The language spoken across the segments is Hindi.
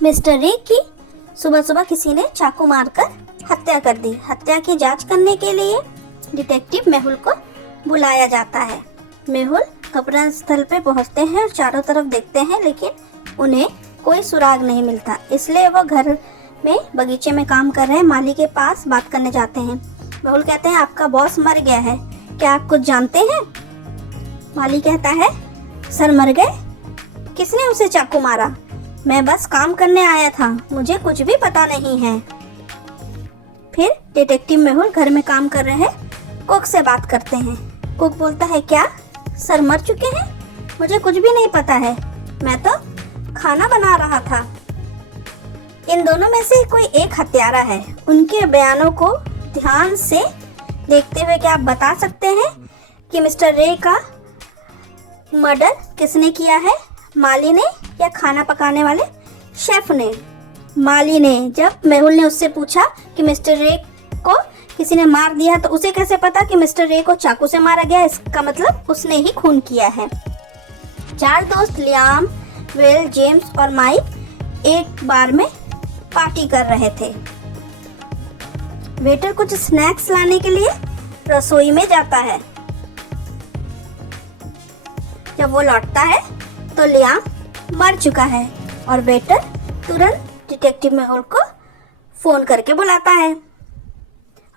मिस्टर रे की सुबह सुबह किसी ने चाकू मारकर हत्या कर दी। हत्या की जांच करने के लिए डिटेक्टिव मेहुल को बुलाया जाता है। मेहुल घटना स्थल पे पहुंचते हैं और चारों तरफ देखते हैं, लेकिन उन्हें कोई सुराग नहीं मिलता। इसलिए वो घर में बगीचे में काम कर रहे माली के पास बात करने जाते हैं। मेहुल कहते हैं, आपका बॉस मर गया है, क्या आप कुछ जानते हैं? माली कहता है, सर मर गए? किसने उसे चाकू मारा? मैं बस काम करने आया था, मुझे कुछ भी पता नहीं है। फिर डिटेक्टिव मेहुल घर में काम कर रहे कुक से बात करते हैं। कुक बोलता है, क्या सर मर चुके हैं? मुझे कुछ भी नहीं पता है, मैं तो खाना बना रहा था। इन दोनों में से कोई एक हत्यारा है। उनके बयानों को ध्यान से देखते हुए क्या आप बता सकते हैं कि मिस्टर रे का मर्डर किसने किया है? माली ने या खाना पकाने वाले शेफ ने? माली ने। जब मेहुल ने उससे पूछा कि मिस्टर रे को किसी ने मार दिया, तो उसे कैसे पता कि मिस्टर रे को चाकू से मारा गया? इसका मतलब उसने ही खून किया है। चार दोस्त लियाम, विल, जेम्स और माइक एक बार में पार्टी कर रहे थे। वेटर कुछ स्नैक्स लाने के लिए रसोई में जाता है। जब वो लौटता है तो लियाम मर चुका है और वेटर तुरंत डिटेक्टिव मेहुल को फोन करके बुलाता है।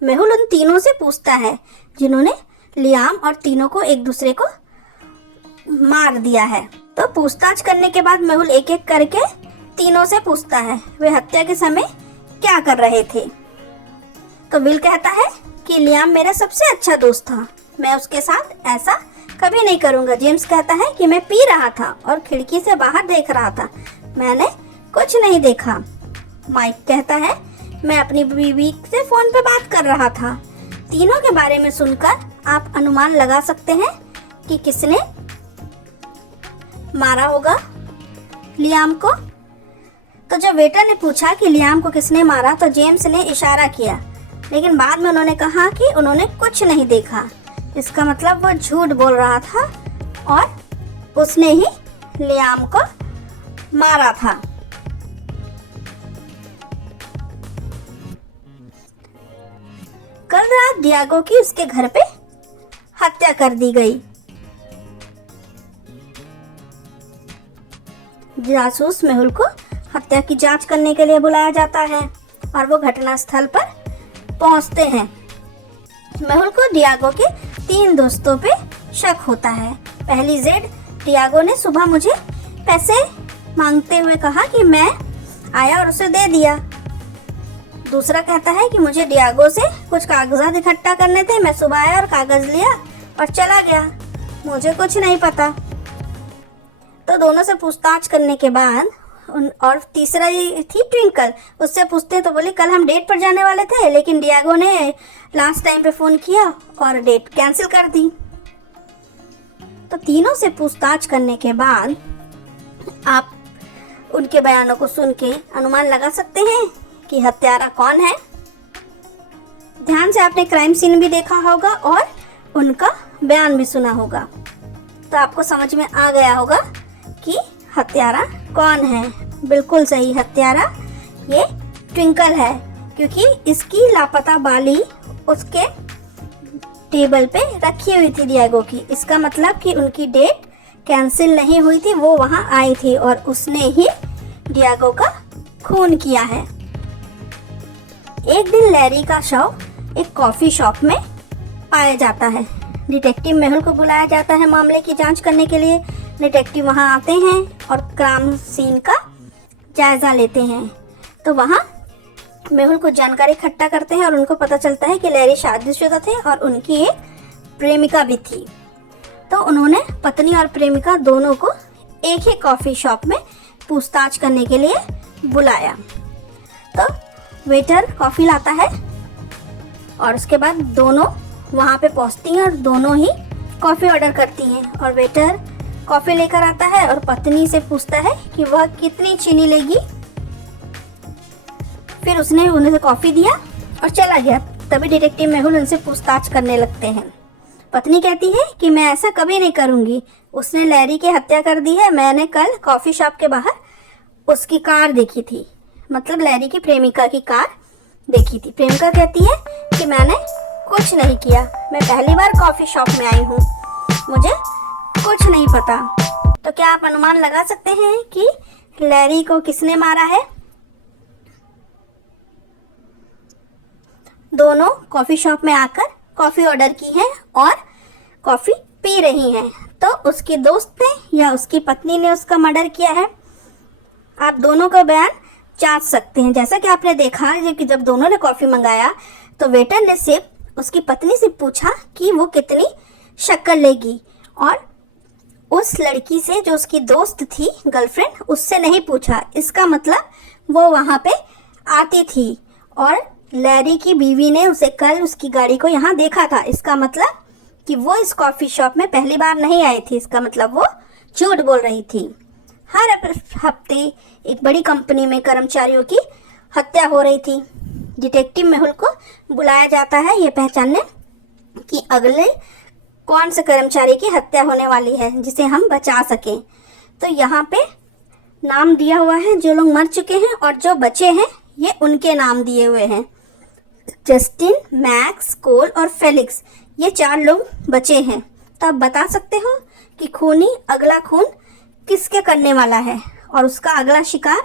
मेहुल उन तीनों से पूछता है जिन्होंने लियाम और तीनों को एक दूसरे को मार दिया है। तो पूछताछ करने के बाद मेहुल एक एक करके तीनों से पूछता है वे हत्या के समय क्या कर रहे थे। तो विल कहता है कि लियाम मेरा सबसे अच्छा दोस्त था, मैं उसके साथ ऐसा कभी नहीं करूंगा। जेम्स कहता है कि मैं पी रहा था और खिड़की से बाहर देख रहा था, मैंने कुछ नहीं देखा। माइक कहता है, मैं अपनी बीवी से फोन पे बात कर रहा था। तीनों के बारे में सुनकर आप अनुमान लगा सकते हैं कि किसने मारा होगा लियाम को। तो जब वेटर ने पूछा कि लियाम को किसने मारा, तो जेम्स ने इशारा किया, लेकिन बाद में उन्होंने कहा कि उन्होंने कुछ नहीं देखा। इसका मतलब वो झूठ बोल रहा था और उसने ही लियाम को मारा था। कल रात डियागो की उसके घर पे हत्या कर दी गई। जासूस मेहुल को हत्या की जांच करने के लिए बुलाया जाता है और वो घटना स्थल पर पहुंचते हैं। मेहुल को डियागो के 3 दोस्तों पे शक होता है। पहली जेड, डियागो ने सुबह मुझे पैसे मांगते हुए कहा कि मैं आया और उसे दे दिया। दूसरा कहता है कि मुझे डियागो से कुछ कागजात इकट्ठा करने थे, मैं सुबह आया और कागज लिया और चला गया, मुझे कुछ नहीं पता। तो दोनों से पूछताछ करने के बाद और तीसरा ये थी ट्विंकल, उससे पूछते हैं तो बोली कल हम डेट पर जाने वाले थे, लेकिन डियागो ने लास्ट टाइम पे फ़ोन किया और डेट कैंसिल कर दी। तो तीनों से पूछताछ करने के बाद आप उनके बयानों को सुन के अनुमान लगा सकते हैं कि हत्यारा कौन है। ध्यान से आपने क्राइम सीन भी देखा होगा और उनका बयान भी सुना होगा, तो आपको समझ में आ गया होगा कि हत्यारा कौन है। बिल्कुल सही, हत्यारा ये ट्विंकल है, क्योंकि इसकी लापता बाली उसके टेबल पे रखी हुई थी डियागो की। इसका मतलब कि उनकी डेट कैंसिल नहीं हुई थी, वो वहाँ आई थी और उसने ही डियागो का खून किया है। एक दिन लैरी का शव एक कॉफ़ी शॉप में पाया जाता है। डिटेक्टिव मेहुल को बुलाया जाता है मामले की जांच करने के लिए। डिटेक्टिव वहां आते हैं और क्राइम सीन का जायजा लेते हैं। तो वहां मेहुल कुछ जानकारी इकट्ठा करते हैं और उनको पता चलता है कि लैरी शादीशुदा थे और उनकी एक प्रेमिका भी थी। तो उन्होंने पत्नी और प्रेमिका दोनों को एक ही कॉफ़ी शॉप में पूछताछ करने के लिए बुलाया। तो वेटर कॉफ़ी लाता है और उसके बाद दोनों वहाँ पे पहुँचती हैं और दोनों ही कॉफ़ी ऑर्डर करती हैं। और वेटर कॉफ़ी लेकर आता है और पत्नी से पूछता है कि वह कितनी चीनी लेगी। फिर उसने उन्हें कॉफ़ी दिया और चला गया। तभी डिटेक्टिव मेहुल उनसे पूछताछ करने लगते हैं। पत्नी कहती है कि मैं ऐसा कभी नहीं करूँगी, उसने लैरी की हत्या कर दी है। मैंने कल कॉफ़ी शॉप के बाहर उसकी कार देखी थी, मतलब लैरी की प्रेमिका की कार देखी थी। प्रेमिका कहती है कि मैंने कुछ नहीं किया, मैं पहली बार कॉफ़ी शॉप में आई हूँ, मुझे कुछ नहीं पता। तो क्या आप अनुमान लगा सकते हैं कि लैरी को किसने मारा है? दोनों कॉफ़ी शॉप में आकर कॉफ़ी ऑर्डर की है और कॉफ़ी पी रही हैं। तो उसके दोस्त ने या उसकी पत्नी ने उसका मर्डर किया है। आप दोनों का बयान जांच सकते हैं। जैसा कि आपने देखा कि जब दोनों ने कॉफ़ी मंगाया तो वेटर ने सिर्फ उसकी पत्नी से पूछा कि वो कितनी शक्कर लेगी, और उस लड़की से जो उसकी दोस्त थी, गर्लफ्रेंड, उससे नहीं पूछा। इसका मतलब वो वहाँ पे आती थी और लैरी की बीवी ने उसे कल उसकी गाड़ी को यहाँ देखा था। इसका मतलब कि वो इस कॉफ़ी शॉप में पहली बार नहीं आई थी। इसका मतलब वो झूठ बोल रही थी। हर हफ्ते एक बड़ी कंपनी में कर्मचारियों की हत्या हो रही थी। डिटेक्टिव मेहुल को बुलाया जाता है ये पहचानने कि अगले कौन से कर्मचारी की हत्या होने वाली है जिसे हम बचा सकें। तो यहाँ पे नाम दिया हुआ है, जो लोग मर चुके हैं और जो बचे हैं ये उनके नाम दिए हुए हैं। जस्टिन, मैक्स, कोल और फेलिक्स, ये 4 लोग बचे हैं। तो आप बता सकते हो कि खूनी अगला खून किसके करने वाला है और उसका अगला शिकार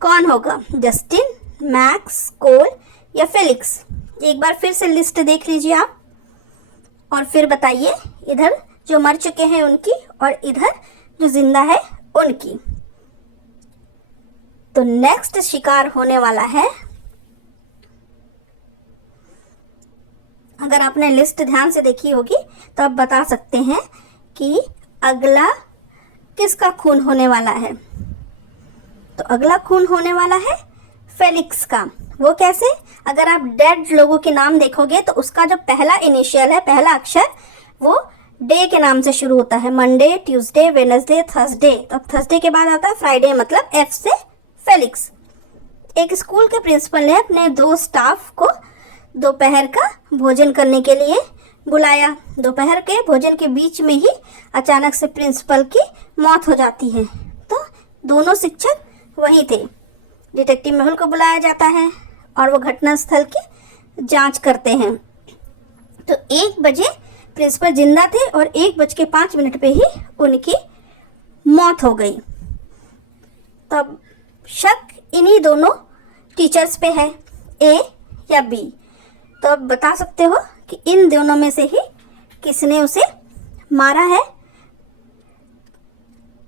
कौन होगा, जस्टिन, मैक्स, कोल या फेलिक्स? एक बार फिर से लिस्ट देख लीजिए आप और फिर बताइए, इधर जो मर चुके हैं उनकी और इधर जो जिंदा है उनकी। तो नेक्स्ट शिकार होने वाला है, अगर आपने लिस्ट ध्यान से देखी होगी तो आप बता सकते हैं कि अगला किसका खून होने वाला है। तो अगला खून होने वाला है फेलिक्स का। वो कैसे? अगर आप डेड लोगों के नाम देखोगे तो उसका जो पहला इनिशियल है, पहला अक्षर, वो डे के नाम से शुरू होता है। Monday, Tuesday, Wednesday, Thursday. तो थर्सडे के बाद आता है फ्राइडे, मतलब एफ से फेलिक्स। एक स्कूल के प्रिंसिपल ने अपने 2 स्टाफ को दोपहर का भोजन करने के लिए बुलाया। दोपहर के भोजन के बीच में ही अचानक से प्रिंसिपल की मौत हो जाती है। तो दोनों शिक्षक वहीं थे। डिटेक्टिव मेहुल को बुलाया जाता है और वो घटनास्थल की जांच करते हैं। तो 1 बजे प्रिंसिपल जिंदा थे और 1:05 पे ही उनकी मौत हो गई। तब शक इन्हीं दोनों टीचर्स पे है, ए या बी। तो आप बता सकते हो कि इन दोनों में से ही किसने उसे मारा है?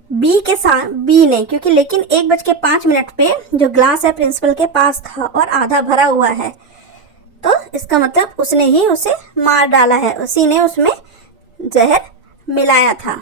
बी के साथ, बी ने, क्योंकि लेकिन 1:05 पे जो ग्लास है प्रिंसिपल के पास था और आधा भरा हुआ है, तो इसका मतलब उसने ही उसे मार डाला है, उसी ने उसमें जहर मिलाया था।